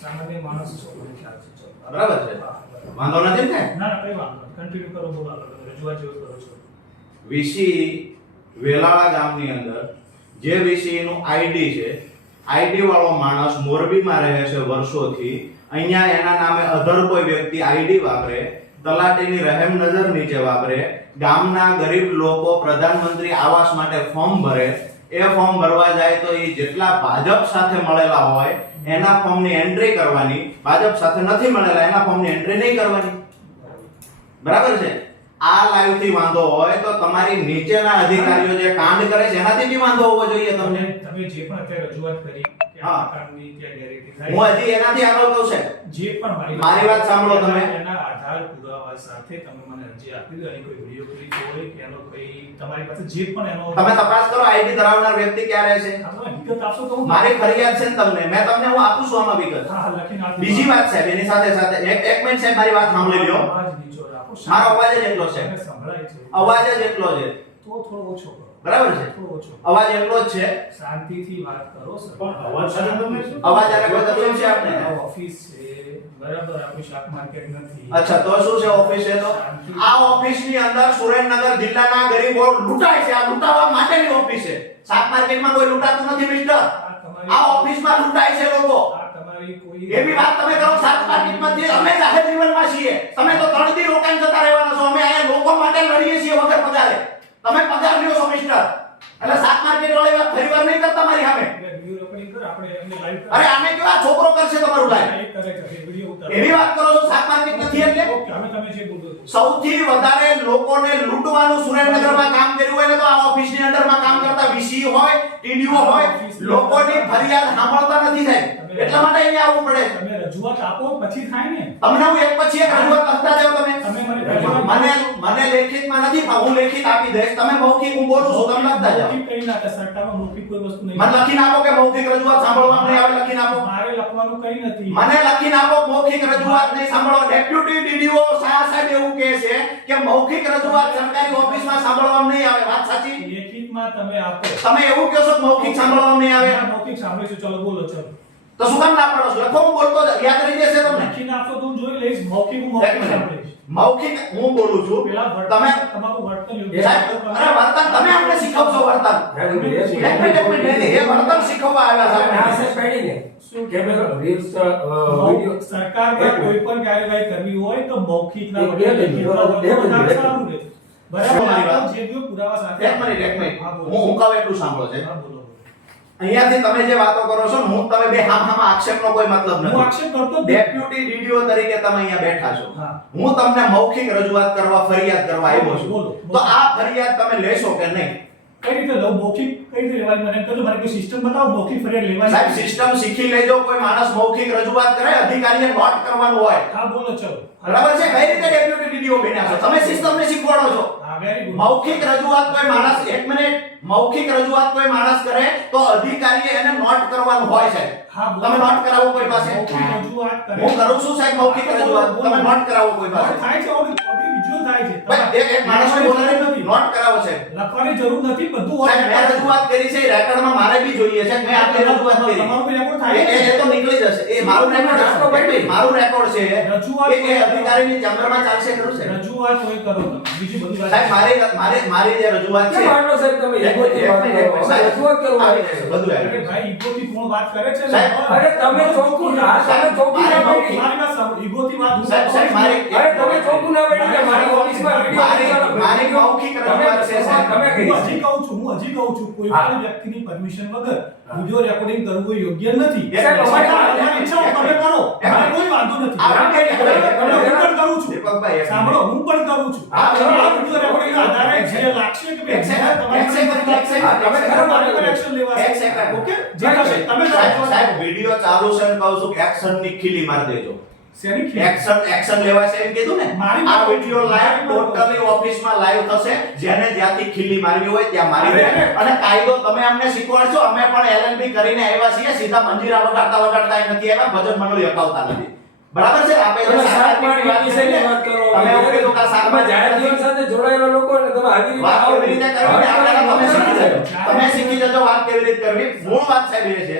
સામાન્ય માણસ છો મને ખ્યાલ છે ચલો. બરાબર છે. વાંધો નથી ને? ના ના કઈ વાંધો કન્ટિન્યુ કરો બોલો રજૂઆત જેવું કરો છો. વીસી વેલાળા ગામની અંદર જે વીસી નું આઈડી છે આઈડી વાળો માણસ મોરબીમાં રહે છે વર્ષોથી. અહીંયા એના નામે અધર કોઈ વ્યક્તિ આઈડી વાપરે તલાટીની રહેમ નજર નીચે વાપરે ગામના ગરીબ લોકો પ્રધાનમંત્રી આવાસ માટે ફોર્મ ભરે એ ફોર્મ ભરવા જાય તો એ જેટલા ભાજપ સાથે મળેલા હોય એના ફોર્મની એન્ટ્રી કરવાની. ભાજપ સાથે નથી મળેલા એના ફોર્મની એન્ટ્રી નહીં કરવાની. બરાબર છે? આ લાઈવથી વાંધો હોય તો તમારી નીચેના અધિકારીઓ જે કાંડ કરે છે એનાથી બી વાંધો હોવો જોઈએ તમને. તમે જે પણ અત્યારે રજૂઆત કરી હા. હજી એનાથી આગળ કહું છે. જે પણ મારી વાત સાંભળો તમે. એના આધાર પુરાવા સાથે તમે મને અરજી આપી દો કોઈ વીડિયો ક્લિપ હોય કે એનો કોઈ તમારી પાસે જે પણ એનો તમે તપાસ કરો આઈડી ધરાવનાર વ્યક્તિ ક્યાં રહે છે તમે વિગત આપશો તો મારી ફરિયાદ છે ને તમને. મેં તમને હું આપું છું આમાં વિગત. હા, લખીને આપી બીજી વાત સાહેબ એની સાથે સાથે એક એક મિનિટ સાહેબ મારી વાત સાંભળી લ્યો. મારો અવાજ જ એટલો છે. મને સંભળાય છે. અવાજ જ એટલો છે. તો થોડો ઓછો કરો. બરાબર છે? અવાજ એટલો જ છે. શાંતિથી વાત કરો સર. પણ અવાજ સાથે તમે અવાજ આને કોઈ તકલીફ છે આપને? ઓફિસ છે. બરાબર આપણું શાક માર્કેટ નથી. અચ્છા તો શું છે ઓફિસ એ તો આ ઓફિસની અંદર સુરેન્દ્રનગર જિલ્લાના ગરીબો લૂંટાય છે. આ લૂંટાવા માટેની ઓફિસ છે. શાક માર્કેટમાં કોઈ લૂંટાતું નથી મિસ્ટર આ ઓફિસમાં ઓફિસમાં લૂંટાય છે લોકો. એવી વાત તમે કરો શાક માર્કેટમાં જે અમે જાહેર જીવનમાં છીએ. તમે તો ત્રણથી રોકાણ જતા રહેવાના છો. અમે અહીંયા લોકો માટે લડીએ છીએ વગર પગારે. તમે પગાર લ્યો છો મિસ્ટર એટલે શાક માર્કેટ વાળી એવા ફરી વાર નહીં કરતા મારી સામે. અરે આને કેવા છોકરો કરશે તમારું લાઈવ એવી વાત કરો છો શાક માર્કેટ નથી એટલે? સૌથી વધારે લોકોને લૂંટવાનું સુરેન્દ્રનગરમાં કામ કર્યું હોય ને તો આ ઓફિસની અંદરમાં કામ કરતા વીસી હોય ટીડીઓ હોય લોકોની ફરિયાદ સાંભળતા નથી સાહેબ એટલા માટે અહીંયા આવવું પડે. તમે રજૂઆત આપો પછી થાય ને. તમને હું એક પછી એક રજૂઆત કરતા જાવ તમે. મને મને લેખિતમાં નથી હું લેખિત આપી દઈશ. તમે મૌખિક હું બોલું છું તમે લખતા જાઓ. કઈ ના સરકારમાં મૌખિક કોઈ વસ્તુ નહીં. મને લખીને આપો કે મૌખિક રજૂઆત સાંભળવા નહીં આવે લખીને આપો. મારે લખવાનું કઈ નથી. મને લખીને આપો મૌખિક રજૂઆત નહીં સાંભળો ડેપ્યુટી ડીડીઓ શાહ સાહેબ એવું કહે છે કે મૌખિક રજૂઆત સરકારી ઓફિસમાં સાંભળવામાં નહીં આવે. વાત સાચી? લેખિતમાં તમે આપો. તમે એવું કહો છો કે મૌખિક સાંભળવામાં નહીં આવે? મૌખિક સાંભળીશું ચલો બોલો ચલો. તો શું કામ ના પાડો છો? લખો હું બોલતો યાદ રહી જશે તમને? લખીને આપો તો હું જોઈ લઈશ. મૌખિક હું મૌખિક સાંભળીશ. મૌખિક હું બોલું છું પેલા તમે તમારું વર્તન યોગ્ય અરે વર્તન તમે આપણે શીખવશો વર્તન. એક મિનિટ એક મિનિટ એ વર્તન શીખવવા આવ્યા છે આપણે. શું વીડિયો સરકાર એક પર મિનિટ. કોઈ પણ કાર્યવાહી કરવી હોય તો મૌખિક ના બરાબર? જે પુરાવા સાથે એક મિનિટ એક મિનિટ. હું હું કહું એટલું સાંભળો છે. હા. અહીંયાથી તમે જે વાતો કરો છો હું તમે બે હામ હામ આક્ષેપનો કોઈ મતલબ હું આક્ષેપ કરતો ડેપ્યુટી ડીડીઓ તરીકે તમે અહીંયા બેઠા છો. હું. તમને મૌખિક રજૂઆત કરવા ફરિયાદ કરવા આવ્યો છું. બોલો, તો આ ફરિયાદ તમે લેશો કે નહીં? કઈ રીતે લઉં? મૌખિક કઈ રીતે લેવાની મને કહો મારે કોઈ સિસ્ટમ બતાવો મૌખિક ફરિયાદ લેવાની સાહેબ સિસ્ટમ શીખી લેજો. કોઈ માણસ મૌખિક રજૂઆત કરે અધિકારીએ નોટ કરવાનું હોય. હા બોલો ચલો. બરાબર છે? કઈ રીતે ડેપ્યુટી ડીડીઓ બન્યા છો તમે સિસ્ટમને શીખવાડો છો. મૌખિક રજૂઆત કોઈ માણસ એક મિનિટ. મૌખિક રજૂઆત કોઈ માણસ કરે તો અધિકારીએ એને નોટ કરવાનું હોય છે. તમે નોટ કરાવો કોઈ પાસે. હું કરું છું સાહેબ મૌખિક રજૂઆત. તમે નોટ કરાવો કોઈ પાસે. થાય છે ઓડિયો વિઝ્યુઅલ થાય છે. ભાઈ એક એક માણસને બોલાવી નથી. નોટ કરાવો છે લખવાની જરૂર નથી બધું હોય. મેં રજૂઆત કરી છે રેકોર્ડમાં મારે બી જોઈએ છે. મેં રજૂઆત કરી. તમારું રેકોર્ડ થાય એ- એ તો નીકળી જશે. એ મારું રેકોર્ડ છે. મારું રેકોર્ડ છે. રજૂઆત એ એ અધિકારીની ચેમ્બરમાં ચાલશે ખરું છે રજૂઆત હોય કરો તમે. બીજી બધી વાત સાહેબ મારી મારે મારે જે રજૂઆત છે સાહેબ, આવી જશે, બધું આવી અરે જશે. ભાઈ ઈગોથી કોણ વાત કરે છે સાહેબ, અરે તમે ચોખ્ખું ના, તમે ચોકુ ના મારી બોલી. મારી વાત ઈગોથી વાત સાહેબ, મારે અરે તમે ચોખ્ખું ના બેઠી કે મારી મારી- મારી મૌખિક રજૂઆત છે, તમે હું હજી કહું છું હું હજી કહું છું. કોઈ પણ વ્યક્તિની પરમિશન વગર વિડિયો રેકોર્ડિંગ કરવું યોગ્ય નથી. ઈચ્છા તમે કરો. કોઈ વાંધો નથી. કરી, હું પણ કરું છું. દીપકભાઈ, સાંભળો હું પણ કરું છું. આ વિડિયો રેકોર્ડિંગ આધારે જે લાગશે કે તમે ખરો સેકન્ડ. તમારી પર એક્શન લેવાશે. એક સેકન્ડ. ઓકે જે તમે સાહેબ. વીડિયો ચાલુ છે કહું છું એક્શનની ખીલી મારી દેજો. શેની એક્શન એક્શન લેવાશે એમ કીધું ને? મારી આ વિડિયો લાઈવ ટોટલી ઓફિસમાં લાઈવ થશે. જેને જ્યાંથી ખીલી મારવી હોય ત્યાં મારી દે અને કાયદો તમે અમને શીખવાડશો અમે પણ એલએલબી કરીને આવ્યા છીએ. સીધા મંજીરા વગાડતા વગાડતા અહીં નથી આવ્યા. ભજન મંડળી અપાવતા નથી. બરાબર છે? આપણે તમે જે શાક શાકભાજી માર્કેટ વિશેની વાત તમે એવું કીધું કે શાકભાજી જાહેર જીવન સાથે જોડાયેલા લોકો તમે વાત. કેવી રીતે કરવી ને આપણાને તમે શીખી જજો. તમે શીખી જજો વાત કેવી રીતે કરવી. મૂળ વાત સાહેબ એ છે.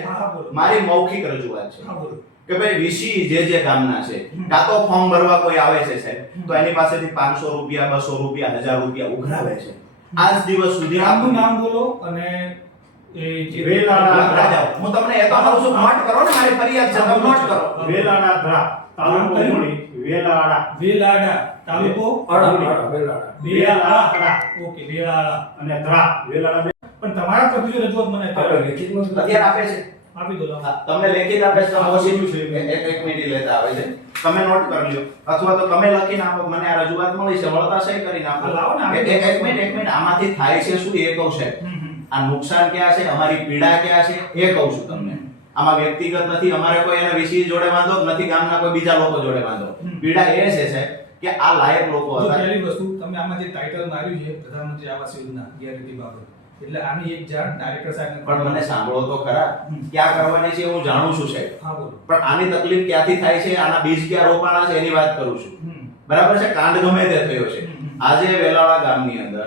મારી મૌખિક રજૂઆત છે. હા, બોલો. કે ભાઈ વીસી જે જે ગામના છે કાં તો ફોર્મ ભરવા કોઈ આવે છે સાહેબ તો એની પાસેથી પાંચસો રૂપિયા બસો રૂપિયા હજાર રૂપિયા ઉઘરાવે છે. આજ દિવસ સુધી આપનું નામ બોલો અને હું તમને એ તો કહું છું નોટ કરો ને મારી ફરિયાદ છે તમે નોટ કરો. વેલાળા ધરા તાલુકો વેલાડા. તાલુકો આડા, વેલાળા. વેલાળા ઓકે અને ધરા પણ તમારા રજૂઆત મને અત્યારે આપે છે. આપી દો તમને લેખિત આપે છે તમે ઓછી છે એક એક મિનિટ લેતા આવે છે. તમે નોટ કરી લો અથવા તો તમે લખીને આપો મને આ રજૂઆત મળી છે મળતા સહી કરીને આપો લાવો ને, એક એક- મિનિટ એક મિનિટ. આમાંથી થાય છે શું? એ કહું છે. આ નુકસાન ક્યાં છે? અમારી પીડા ક્યાં છે? એ કહું છું તમને. આમાં વ્યક્તિગત નથી. અમારે કોઈ એના વિષય જોડે વાંધો નથી ગામના કોઈ બીજા લોકો જોડે વાંધો. પીડા એ છે સાહેબ કે આ લાયક લોકો હતા. પહેલી વસ્તુ તમે આમાં જે ટાઇટલ માર્યું છે પ્રધાનમંત્રી આવાસ યોજના ગેરરીતિ બાબત. એટલે આની એક જાણ ડાયરેક્ટર સાહેબ પણ મને સાંભળો તો ખરા. ક્યાં કરવાની છે હું જાણું છું સાહેબ. હા બોલો. પણ આની તકલીફ ક્યાંથી થાય છે આના બીજ ક્યાં રોપાણા છે એની વાત કરું છું. બરાબર છે? કાંડ ગમે તે થયો છે. આજે વેલાળા ગામની અંદર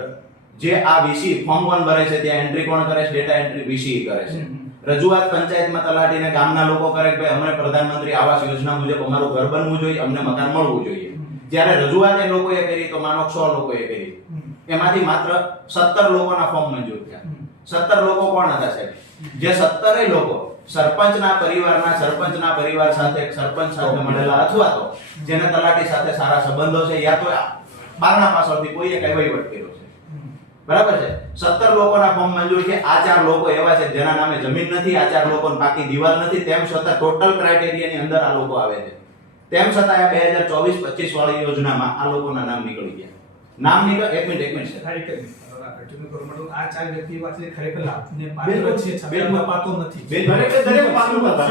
જે આ વીસી ફોર્મ વન ભરે છે ત્યાં એન્ટ્રી કોણ કરે છે? ડેટા એન્ટ્રી વીસી કરે છે. રજૂઆત પંચાયતમાં તલાટીને ગામના લોકો કરે કે ભાઈ અમને પ્રધાનમંત્રી આવાસ યોજના મુજબ અમારું ઘર બનવું જોઈએ અમને મકાન મળવું જોઈએ. જ્યારે રજૂઆત એ લોકોએ કરી તો માનો સો લોકોએ કરી. એમાંથી માત્ર સત્તર લોકોના ફોર્મ મંજૂર થયા. સત્તર લોકો કોણ હતા સાહેબ? જે સત્તરેય લોકો સરપંચના પરિવારના સરપંચના પરિવાર સાથે સરપંચ સાથે મળેલા અથવા તો જેને તલાટી સાથે સારા સંબંધો છે યા તો બારના પાછળથી કોઈએ કઈ વહીવટ કર્યો છે. બરાબર છે? સત્તર લોકોના ફોર્મ મંજૂર છે. આ ચાર લોકો એવા છે જેના નામે જમીન નથી આ ચાર લોકો બાકી દિવાલ નથી. તેમ છતાં ટોટલ ક્રાઇટેરિયાની અંદર આ લોકો આવે છે. તેમ છતાં આ બે હજાર ચોવીસ પચીસ વાળી યોજનામાં આ લોકોના નામ નીકળી ગયા. નામ નીકળ એક મિનિટ એક મિનિટ આ ચાર વ્યક્તિ છે ખરેખર લાભને પાત્ર છે બિલકુલ. અપાતો નથી. દરેક પાત્રતા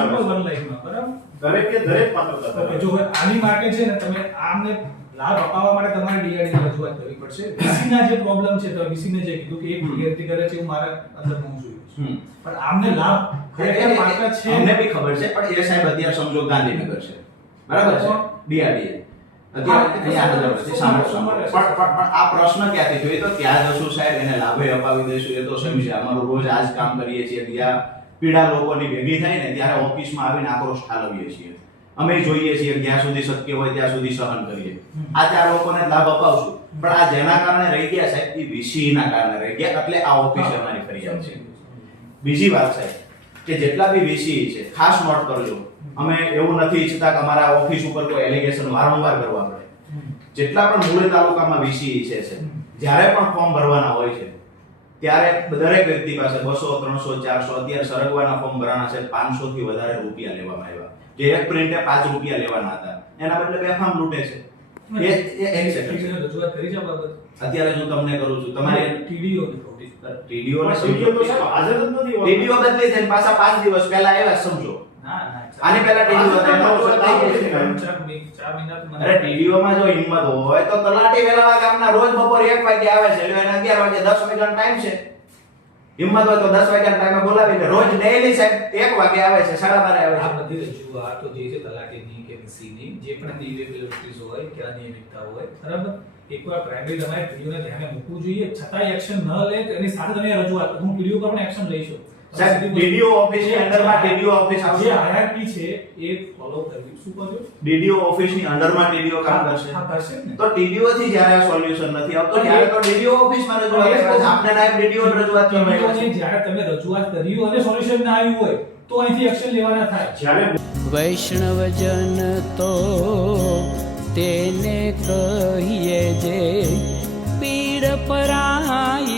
બરાબર. દરેકે દરેક પાત્રતા ઓકે, જો આની માટે છે ને તમે આમને લાભ અપાવવા માટે તમારે DRD ની રજૂઆત કરવી પડશે. ના જે પ્રોબ્લેમ છે તો VC ને જે કીધું કે એક હમ. કરે છે મારા અંદર હું જોઈએ. પણ આમને લાભ ખરેખર પાત્ર છે? અમને બી ખબર છે પણ એ સાહેબ અત્યારે સમજો ગાંધીનગર છે. બરાબર છે? પણ આ પ્રશ્ન ક્યાંથી થયો એ તો ત્યાં જશું સાહેબ એને લાભે અપાવી દઈશું. એ તો સમજે અમારું રોજ આ જ કામ કરીએ છીએ. પીડા લોકોની ભેગી થાય ને ત્યારે ઓફિસમાં આવીને આક્રોશ ઠાલવીએ છીએ. અમે જોઈએ છીએ જ્યાં સુધી શક્ય હોય ત્યાં સુધી સહન કરીએ. આ ચાર લોકોને લાભ અપાવશું. પણ આ જેના કારણે રહી ગયા સાહેબ એ વીસીના ના કારણે રહી ગયા. એટલે આ ઓફિસ અમારી ફરિયાદ છે. બીજી વાત સાહેબ કે જેટલા બી વીસી છે ખાસ નોટ કરજો. અમે એવું નથી ઈચ્છતા કે અમારા ઓફિસ ઉપર કોઈ એલિગેશન વારંવાર કરવા પડે. જેટલા પણ મૂળ તાલુકામાં વીસી છે છે જ્યારે પણ ફોર્મ ભરવાના હોય છે ત્યારે દરેક વ્યક્તિ પાસે બસો ત્રણસો ચારસો અત્યારે સરગવાના ફોર્મ ભરાણા છે પાંચસો થી વધારે રૂપિયા લેવામાં આવ્યા. જે એક પ્રિન્ટે પાંચ રૂપિયા લેવાના હતા. એના બદલે બેફામ લૂંટે છે. અત્યારે હું તમને કરું છું તમારે. TDO TDO. ટીડીઓ બદલી છે પાછા પાંચ દિવસ પહેલા આવ્યા સમજો. ના ના આની પહેલા ટીડીઓ હતો એનો થઈ ગયો તો અરે ટીડીઓ માં જો હિંમત હોય તો તલાટી વેલાવા ગામના રોજ બપોરે એક વાગે આવે છે. એટલે એને અગિયાર વાગે દસ વાગ્યાનો ટાઈમ છે. હિંમત હોય તો દસ વાગ્યાના ટાઈમે બોલાવીને રોજ ડેઈલી સાહેબ એક વાગે આવે છે સાડા બારે આવે આ છે. બધી રજૂઆતો જે છે તલાટીની કે વીસીની જે પણ irregularities હોય કે અનિયમિતતા હોય બરાબર? એકવાર પ્રાઇમરી તમારે પીડીઓને ધ્યાને મૂકવું જોઈએ. છતાંય એક્શન ન લે તો એની સાથે તમે રજૂઆત હું પીડીઓ પર પણ એક્શન લઈશું. સાહેબ ડીડીઓ ઓફિસની અંડરમાં ડીડીઓ ઓફિસ જે આવશે. હાયરાર્કી છે એ ફોલો કરવી શું કરજો ડીડીઓ ઓફિસની અંડરમાં ડીડીઓ કામ કરશે. હા કરશે ને. તો ડીડીઓ થી જ્યારે આ સોલ્યુશન નથી આવતો ત્યારે તો ડીડીઓ રજૂઆત એ કરે છે આપણે નાયબ ડીડીઓ રજૂઆત કરવાની TDO જ્યારે તમે રજૂઆત કરી હોય અને સોલ્યુશન ના આવ્યું હોય તો અહીંથી એક્શન લેવાના થાય. જ્યારે વૈષ્ણવજન તો તેને કહીએ જે પીડ પરાય